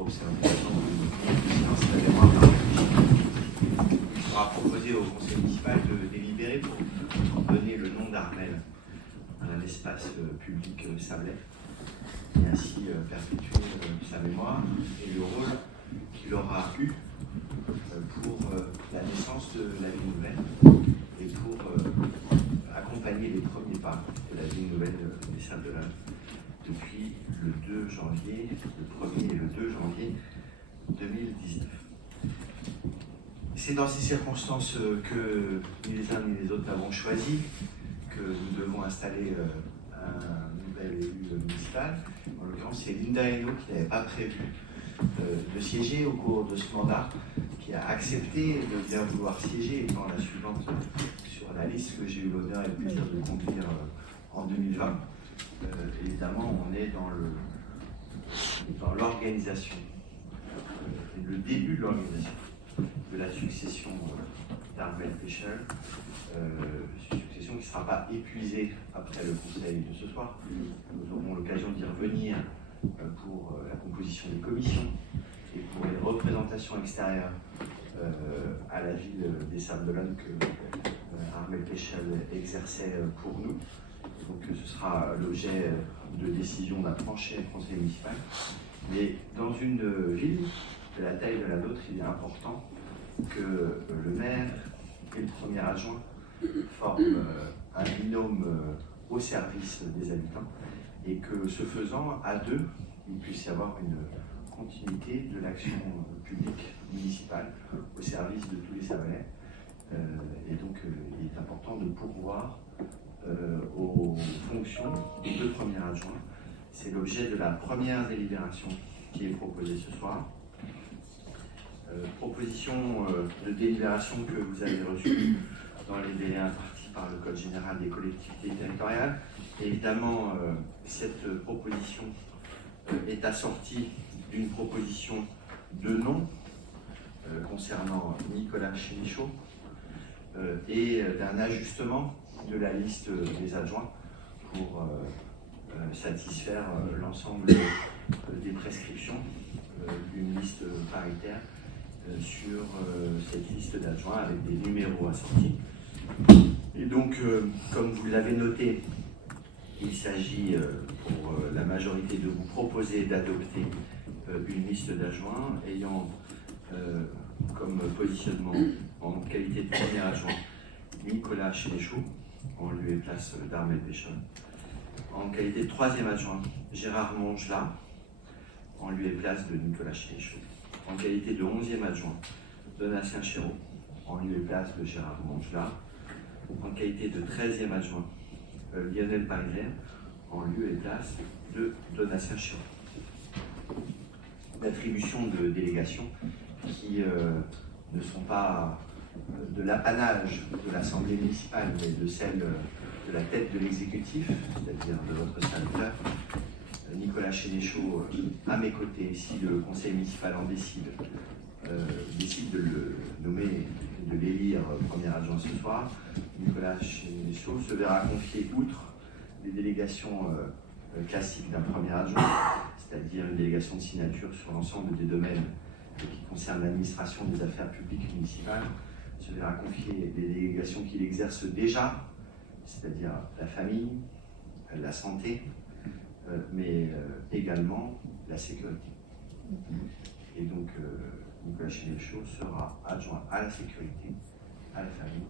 pour observation de séance de la mémoire par réfléchi. Il sera proposé au conseil municipal de délibérer pour donner le nom d'Armel à l'espace public sablais et ainsi perpétuer sa mémoire et le rôle qu'il aura eu pour la naissance de la vie nouvelle et pour accompagner les premiers pas de la vie nouvelle des Sables d'Olonne depuis le 2 janvier, le 1er et le 2 janvier 2019. C'est dans ces circonstances que ni les uns ni les autres n'avons choisi que nous devons installer un nouvel élu municipal. En l'occurrence, c'est Linda Hainaut qui n'avait pas prévu de siéger au cours de ce mandat, qui a accepté de bien vouloir siéger, étant la suivante sur la liste que j'ai eu l'honneur et le plaisir de conduire en 2020. Évidemment, on est dans l'organisation, le début de l'organisation de la succession d'Armel Péchel, succession qui ne sera pas épuisée après le conseil de ce soir. Nous aurons l'occasion d'y revenir pour la composition des commissions et pour les représentations extérieures à la ville des Sables d'Olonne que Armel Péchel exerçait pour nous. Donc ce sera l'objet de décisions d'un prochain conseil municipal. Mais dans une ville de la taille de la nôtre, il est important que le maire et le premier adjoint forment un binôme au service des habitants et que ce faisant, à deux, il puisse y avoir une continuité de l'action publique municipale au service de tous les Sablais. Et donc il est important de pourvoir aux fonctions des deux premiers adjoints. C'est l'objet de la première délibération qui est proposée ce soir. Proposition de délibération que vous avez reçue dans les délais impartis par le Code général des collectivités territoriales. Et évidemment, cette proposition est assortie d'une proposition de nom concernant Nicolas Chénichot et d'un ajustement de la liste des adjoints pour satisfaire l'ensemble des prescriptions d'une liste paritaire sur cette liste d'adjoints avec des numéros assortis. Et donc, comme vous l'avez noté, il s'agit pour la majorité de vous proposer d'adopter une liste d'adjoints ayant comme positionnement en qualité de premier adjoint Nicolas Chénichot, en lieu et place d'Armel Péchel. En qualité de troisième adjoint, Gérard Mongelat, en lieu et place de Nicolas Chénichot. En qualité de 11e adjoint, Donatien Chéreau, en lieu et place de Gérard Mongelat. En qualité de 13e adjoint, Lionel Parisien, en lieu et place de Donatien Chéreau. L'attribution de délégations qui ne sont pas de l'apanage de l'Assemblée municipale, mais de celle de la tête de l'exécutif, c'est-à-dire de votre serviteur, Nicolas Chénichot, à mes côtés, si le conseil municipal en décide de le nommer, de l'élire premier adjoint ce soir. Nicolas Chénichot se verra confier, outre les délégations classiques d'un premier adjoint, c'est-à-dire une délégation de signature sur l'ensemble des domaines qui concernent l'administration des affaires publiques municipales, se verra confier des délégations qu'il exerce déjà, c'est-à-dire la famille, la santé, mais également la sécurité. Et donc, Nicolas Chénichot sera adjoint à la sécurité, à la famille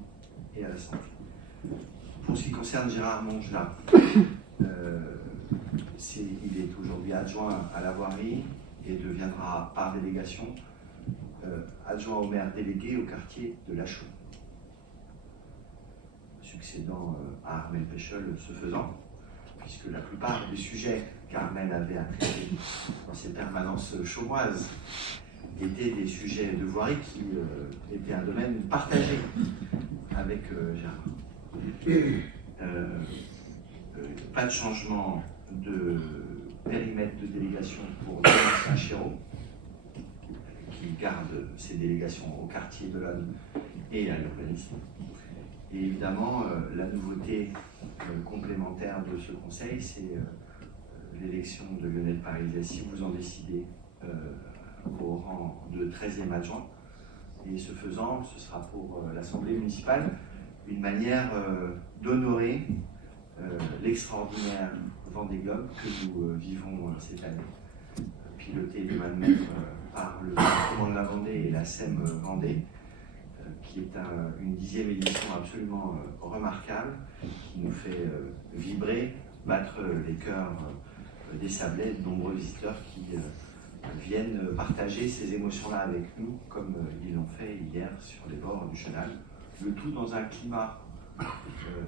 et à la santé. Pour ce qui concerne Gérard Mongelat, il est aujourd'hui adjoint à la voirie et deviendra par délégation adjoint au maire délégué au quartier de Lachaud, succédant à Armel Péchel ce faisant, puisque la plupart des sujets qu'Armel avait à traiter dans ses permanences chaumoises étaient des sujets de voirie qui étaient un domaine partagé avec Gérard. Pas de changement de périmètre de délégation pour Donatien Chéreau, qui garde ses délégations au quartier de l'Olonne et à l'urbanisme. Et évidemment, la nouveauté complémentaire de ce conseil, c'est l'élection de Lionel Parisien, si vous en décidez au rang de 13e adjoint. Et ce faisant, ce sera pour l'Assemblée municipale une manière d'honorer l'extraordinaire Vendée Globe que nous vivons cette année, piloté de main de maître par le département de la Vendée et la SEM Vendée, qui est une 10e édition absolument remarquable, qui nous fait vibrer, battre les cœurs des Sablais, de nombreux visiteurs qui viennent partager ces émotions-là avec nous, comme ils l'ont fait hier sur les bords du Chenal. Le tout dans un climat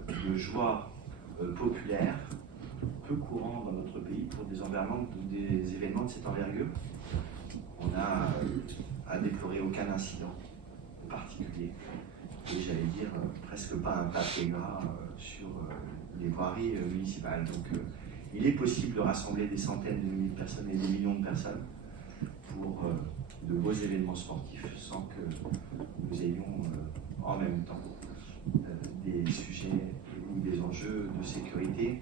de joie populaire, peu courant dans notre pays pour des événements de cette envergure. On n'a à déplorer aucun incident particulier. Et j'allais dire presque pas un papier gras sur les voiries municipales. Donc il est possible de rassembler des centaines de milliers de personnes et des millions de personnes pour de beaux événements sportifs sans que nous ayons en même temps des sujets ou des enjeux de sécurité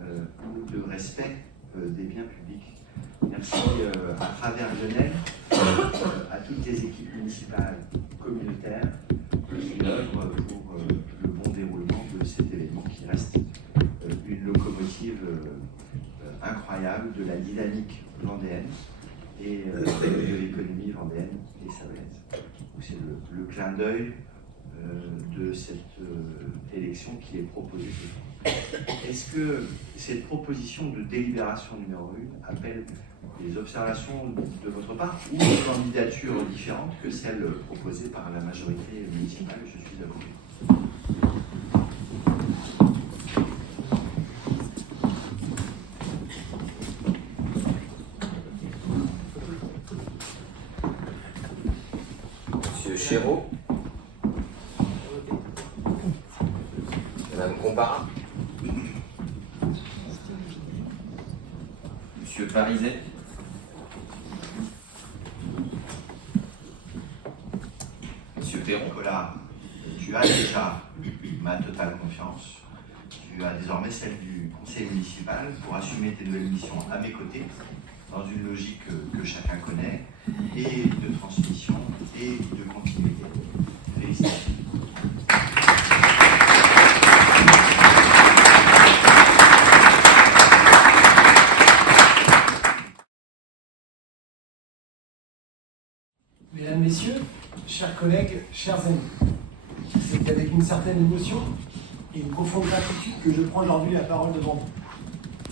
ou de respect des biens publics. Merci à travers Lionel, à toutes les équipes municipales, communautaires, qui œuvrent pour le bon déroulement de cet événement qui reste une locomotive incroyable de la dynamique vendéenne et de l'économie vendéenne et sablaise. C'est le clin d'œil de cette élection qui est proposée. Est-ce que cette proposition de délibération numéro 1 appelle des observations de votre part ou des candidatures différentes que celles proposées par la majorité municipale? Je suis à vous. Monsieur Chéreau. Madame Combarat. Monsieur Parizet. Monsieur Perron. Nicolas, tu as déjà ma totale confiance. Tu as désormais celle du conseil municipal pour assumer tes nouvelles missions à mes côtés, dans une logique que chacun connaît, et de transmission et de continuité. Félicitations. Mesdames, Messieurs, chers collègues, chers amis, c'est avec une certaine émotion et une profonde gratitude que je prends aujourd'hui la parole devant vous.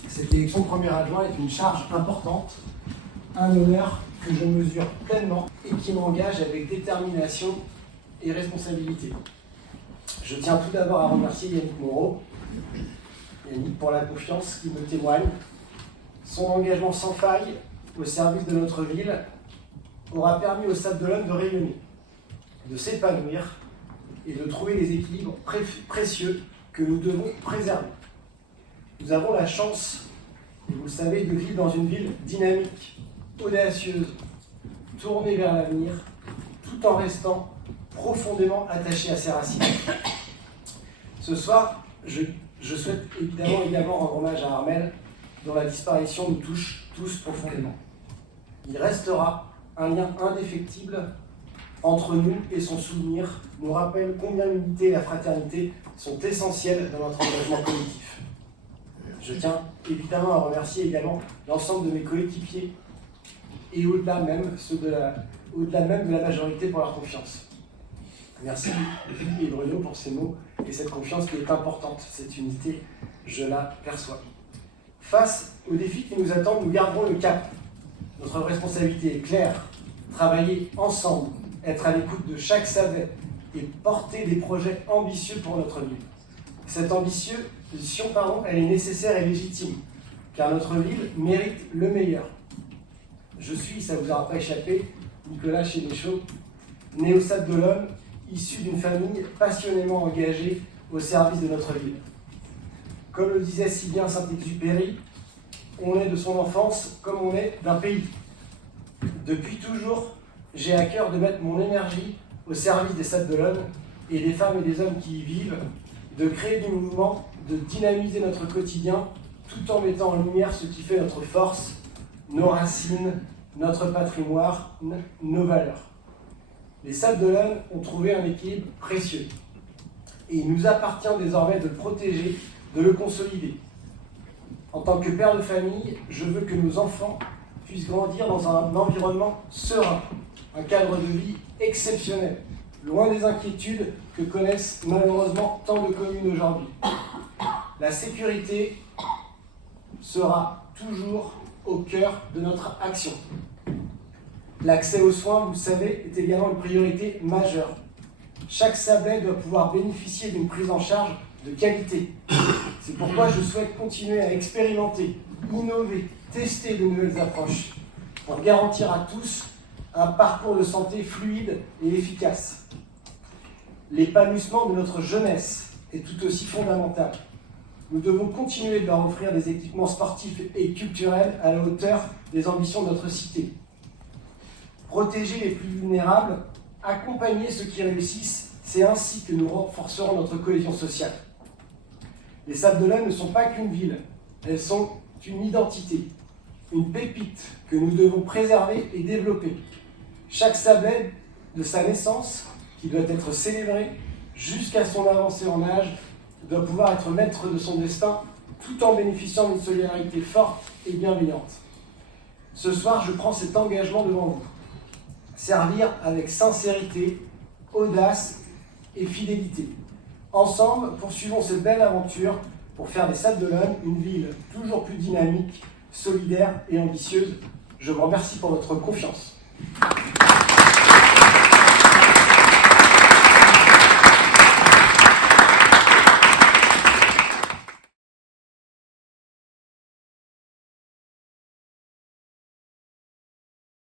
Cette élection de premier adjoint est une charge importante, un honneur que je mesure pleinement et qui m'engage avec détermination et responsabilité. Je tiens tout d'abord à remercier Yannick Moreau, Yannick pour la confiance qu'il me témoigne, son engagement sans faille au service de notre ville aura permis au Stade de l'Homme de rayonner, de s'épanouir et de trouver les équilibres précieux que nous devons préserver. Nous avons la chance, et vous le savez, de vivre dans une ville dynamique, audacieuse, tournée vers l'avenir, tout en restant profondément attachée à ses racines. Ce soir, je souhaite également rendre hommage à Armel, dont la disparition nous touche tous profondément. Il restera un lien indéfectible entre nous et son souvenir nous rappelle combien l'unité et la fraternité sont essentielles dans notre engagement collectif. Je tiens évidemment à remercier également l'ensemble de mes coéquipiers et au-delà même de la majorité pour leur confiance. Merci Guy et Bruno pour ces mots et cette confiance qui est importante. Cette unité, je la perçois. Face aux défis qui nous attendent, nous garderons le cap. Notre responsabilité est claire, travailler ensemble, être à l'écoute de chaque Sabais et porter des projets ambitieux pour notre ville. Cette ambition, elle est nécessaire et légitime, car notre ville mérite le meilleur. Je suis, ça ne vous aura pas échappé, Nicolas Chénéchaud, né au Stade de l'Homme, issu d'une famille passionnément engagée au service de notre ville. Comme le disait si bien Saint-Exupéry, on est de son enfance comme on est d'un pays. Depuis toujours, j'ai à cœur de mettre mon énergie au service des Stades de l'Homme et des femmes et des hommes qui y vivent, de créer du mouvement, de dynamiser notre quotidien, tout en mettant en lumière ce qui fait notre force, nos racines, notre patrimoine, nos valeurs. Les Sables d'Olonne ont trouvé un équilibre précieux. Et il nous appartient désormais de le protéger, de le consolider. En tant que père de famille, je veux que nos enfants puissent grandir dans un environnement serein, un cadre de vie exceptionnel, loin des inquiétudes que connaissent malheureusement tant de communes aujourd'hui. La sécurité sera toujours au cœur de notre action. L'accès aux soins, vous le savez, est également une priorité majeure. Chaque Sablais doit pouvoir bénéficier d'une prise en charge de qualité. C'est pourquoi je souhaite continuer à expérimenter, innover, tester de nouvelles approches pour garantir à tous un parcours de santé fluide et efficace. L'épanouissement de notre jeunesse est tout aussi fondamental. Nous devons continuer de leur offrir des équipements sportifs et culturels à la hauteur des ambitions de notre cité. Protéger les plus vulnérables, accompagner ceux qui réussissent, c'est ainsi que nous renforcerons notre cohésion sociale. Les Sables d'Olonne ne sont pas qu'une ville, elles sont une identité, une pépite que nous devons préserver et développer. Chaque Sablais, de sa naissance, qui doit être célébré jusqu'à son avancée en âge, doit pouvoir être maître de son destin tout en bénéficiant d'une solidarité forte et bienveillante. Ce soir, je prends cet engagement devant vous. Servir avec sincérité, audace et fidélité. Ensemble, poursuivons cette belle aventure pour faire des Sables d'Olonne une ville toujours plus dynamique, solidaire et ambitieuse. Je vous remercie pour votre confiance.